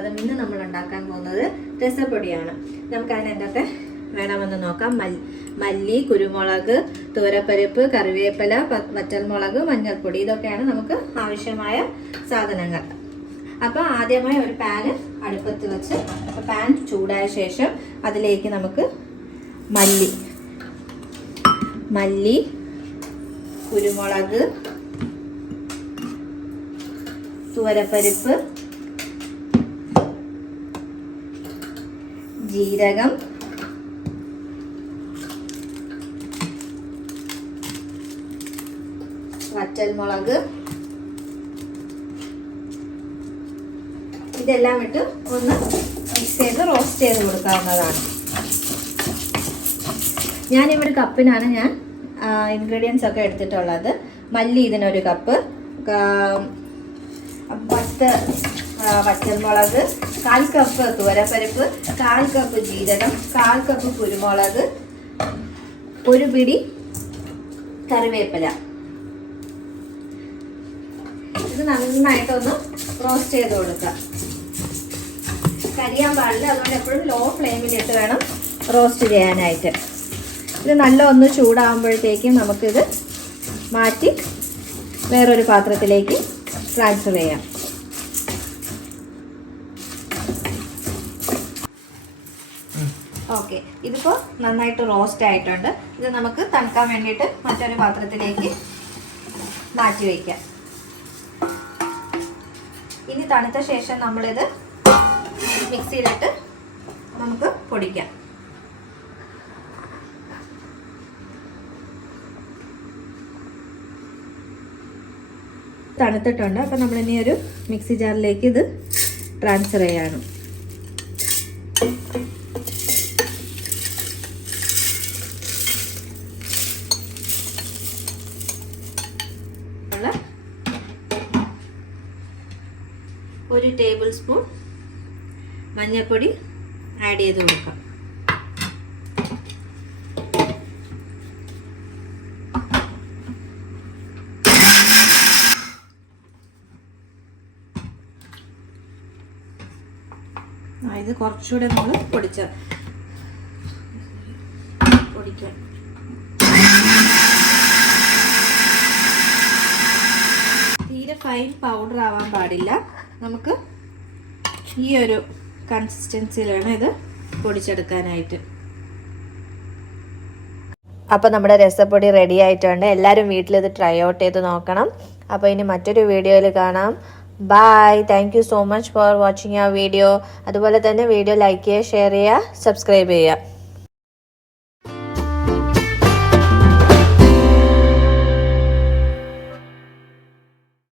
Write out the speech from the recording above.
സ്വാഗതം. ഇന്ന് നമ്മൾ ഉണ്ടാക്കാൻ പോകുന്നത് രസപ്പൊടിയാണ്. നമുക്ക് അതിനെന്തൊക്കെ വേണമെന്ന് നോക്കാം. മല്ലി, കുരുമുളക്, തൂരപ്പരിപ്പ്, കറിവേപ്പില, വറ്റൽമുളക്, മഞ്ഞൾപ്പൊടി, ഇതൊക്കെയാണ് നമുക്ക് ആവശ്യമായ സാധനങ്ങൾ. അപ്പോൾ ആദ്യമായി ഒരു പാന് അടുപ്പത്ത് വെച്ച് പാൻ ചൂടായ ശേഷം അതിലേക്ക് നമുക്ക് മല്ലി, കുരുമുളക്, തൂരപ്പരിപ്പ്, ജീരകം, വറ്റൽമുളക്, ഇതെല്ലാം ഇട്ട് ഒന്ന് മിക്സ് ചെയ്ത് റോസ്റ്റ് ചെയ്ത് കൊടുക്കാവുന്നതാണ്. ഞാനിവിടെ കപ്പിനാണ് ഇൻഗ്രീഡിയൻസ് ഒക്കെ എടുത്തിട്ടുള്ളത്. മല്ലി ഇതിനൊരു കപ്പ്, 10 വറ്റൽമുളക്, 1/4 കപ്പ് തൂരപ്പരിപ്പ്, 1/4 കപ്പ് ജീരകം, 1/4 കപ്പ് കുരുമുളക്, 1 പിടി കറിവേപ്പില. ഇത് നന്നായിട്ടൊന്ന് റോസ്റ്റ് ചെയ്ത് കൊടുക്കുക. കരിയാൻ പാടില്ല, അതുകൊണ്ട് എപ്പോഴും ലോ ഫ്ലെയിമിലിട്ട് വേണം റോസ്റ്റ് ചെയ്യാനായിട്ട്. ഇത് നല്ല ഒന്ന് ചൂടാകുമ്പോഴത്തേക്കും നമുക്കിത് മാറ്റി വേറൊരു പാത്രത്തിലേക്ക് ട്രാൻസ്ഫർ ചെയ്യാം. ഓക്കെ, ഇതിപ്പോൾ നന്നായിട്ട് റോസ്റ്റ് ആയിട്ടുണ്ട്. ഇത് നമുക്ക് തണുക്കാൻ വേണ്ടിയിട്ട് മറ്റൊരു പാത്രത്തിലേക്ക് മാറ്റി വയ്ക്കാം. ഇനി തണുത്ത ശേഷം നമ്മളിത് മിക്സിയിലിട്ട് നമുക്ക് പൊടിക്കാം. തണുത്തിട്ടുണ്ട്. അപ്പോൾ നമ്മളിനി ഒരു മിക്സി ജാറിലേക്ക് ഇത് ട്രാൻസ്ഫർ ചെയ്യണം. ഒരു ടേബിൾ സ്പൂൺ മഞ്ഞൾപ്പൊടി ആഡ് ചെയ്ത് കൊടുക്കാം. ഇത് കുറച്ചുകൂടെ നമ്മൾ പൊടിക്കാം. തീരെ ഫൈൻ പൗഡർ ആവാൻ പാടില്ല. നമുക്ക് ഈ ഒരു കൺസിസ്റ്റൻസിയിൽ വേണം ഇത് പൊടിച്ചെടുക്കാനായിട്ട്. അപ്പോൾ നമ്മുടെ രസപ്പൊടി റെഡി ആയിട്ടുണ്ട്. എല്ലാവരും വീട്ടിലിത് ട്രൈ ഔട്ട് ചെയ്ത് നോക്കണം. അപ്പോൾ ഇനി മറ്റൊരു വീഡിയോയിൽ കാണാം. Bye. Thank you so much for watching ആ വീഡിയോ. അതുപോലെ തന്നെ വീഡിയോ ലൈക്ക് ചെയ്യുക, ഷെയർ ചെയ്യുക, സബ്സ്ക്രൈബ് ചെയ്യുക.